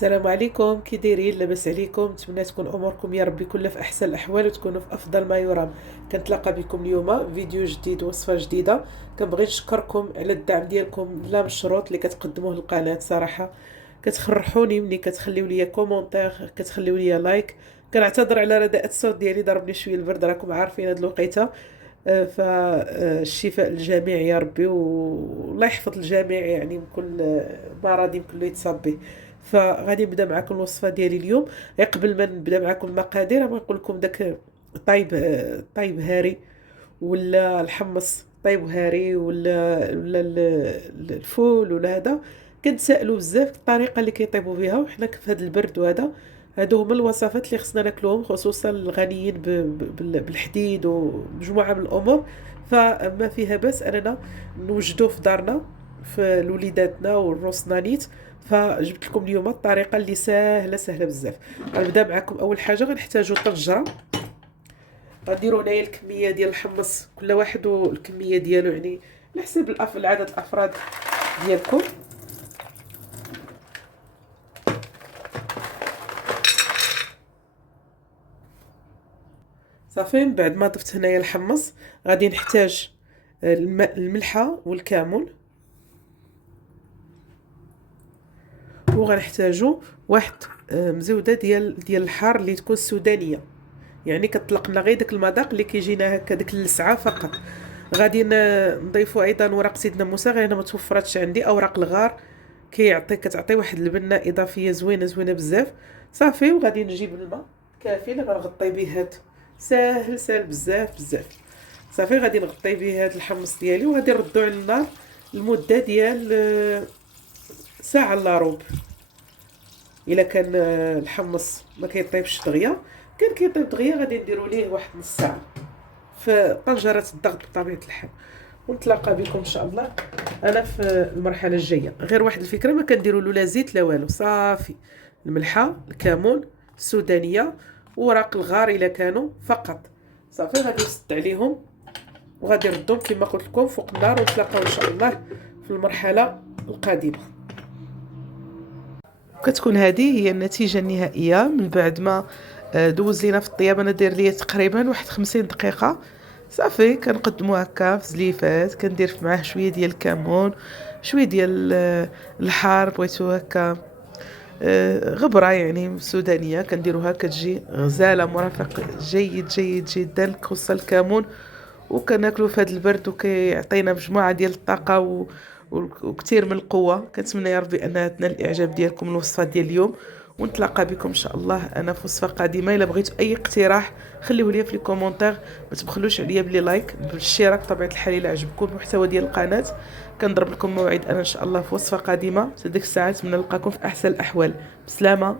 السلام عليكم، كي دايرين؟ لاباس عليكم؟ نتمنى تكون اموركم يا ربي كلها في احسن الاحوال وتكونوا في افضل ما يرام. كنتلاقى بكم اليوم فيديو جديد، وصفه جديده. كنبغي نشكركم على الدعم ديالكم لا مشروط اللي كتقدموه للقناه. صراحه كتخرحوني ملي كتخليو ليا كومونتير، كتخليو ليا لايك. كنعتذر على رداءة الصوت ديالي، ضربني شويه البرد، راكم عارفين هاد الوقيته. فالشفاء للجميع يا ربي، والله يحفظ الجميع يعني من كل مرض يمكن له يتصاب به. فغادي نبدا معكم الوصفه ديالي اليوم. قبل ما نبدا معكم المقادير بغي نقول لكم داك طيب. طيب هاري ولا الحمص طيب هاري ولا الفول ولا هذا. كنتسائلوا بزاف الطريقه اللي كيطيبوا بها، وحنا في هذا البرد وهذا. هادو هما الوصفات اللي خصنا ناكلوهم، خصوصا الغنيين بالحديد ومجموعه من الامور. فما فيها باس اننا نوجدوه في دارنا في لوليداتنا والروسنا نيت. فجبت لكم اليوم الطريقه اللي سهله بزاف. غنبدا معكم. اول حاجه غنحتاجوا طنجره. غنديروا هنايا الكميه ديال الحمص، كل واحد والكميه ديالو، يعني على حسب العدد الافراد ديالكم. صافي، من بعد ما ضفت هنايا الحمص غادي نحتاج الملحه والكمون. وغنحتاجو واحد مزوده ديال الحار اللي تكون سودانيه، يعني كطلق لنا غير داك المذاق اللي كيجينا هكا، ديك اللسعه فقط. غادي نضيفوا ايضا ورق سيدنا موسى، غير انا ما توفرتش عندي اوراق الغار. كتعطي واحد البنه اضافيه زوينه بزاف. صافي، وغادي نجيب الماء كافي اللي غنغطي به هاد. ساهل بزاف. صافي، غادي نغطي به هاد الحمص ديالي، وغادي نردو على النار المده ديال ساعه الا ربع. الا كان الحمص ما كيطيبش دغيا، كان كيطيب دغيا غادي نديرو ليه واحد نص ساعه في طنجره الضغط بطبيعه الحال. ونتلاقى بكم ان شاء الله انا في المرحله الجايه. غير واحد الفكره، ما كنديروا له لا زيت لا والو، صافي الملحه الكمون السودانيه وورق الغار الا كانوا فقط. صافي، غادي نسد عليهم وغادي نردهم كما قلت لكم فوق النار، ونتلاقاو ان شاء الله في المرحله القادمه. كتكون هذه هي النتيجه النهائيه من بعد ما دوز لينا في الطياب. انا داير ليا تقريبا واحد 50 دقيقه. صافي، كنقدمو هكا في زليفات، كندير معاه شويه ديال الكمون، شويه ديال الحار بغيتو هكا، غبره يعني سودانيه كنديروها، كتجي غزاله، مرافق جيد جدا، خصوصا الكمون. وكناكلو في هذا البرد، وكيعطينا مجموعه ديال الطاقه وكثير من القوه. كنتمنى يا ربي انها تنال الاعجاب ديالكم الوصفه ديال اليوم. ونتلاقى بكم ان شاء الله انا في وصفه قادمه. الا بغيتوا اي اقتراح خليوه لي في لي كومونتير، ما تبخلوش عليا بلي لايك بالاشتراك بطبيعه الحال الا عجبكم المحتوى ديال القناه. كنضرب لكم موعد انا ان شاء الله في وصفه قادمه. تديك الساعات من نلقاكم في احسن الاحوال. بسلامه.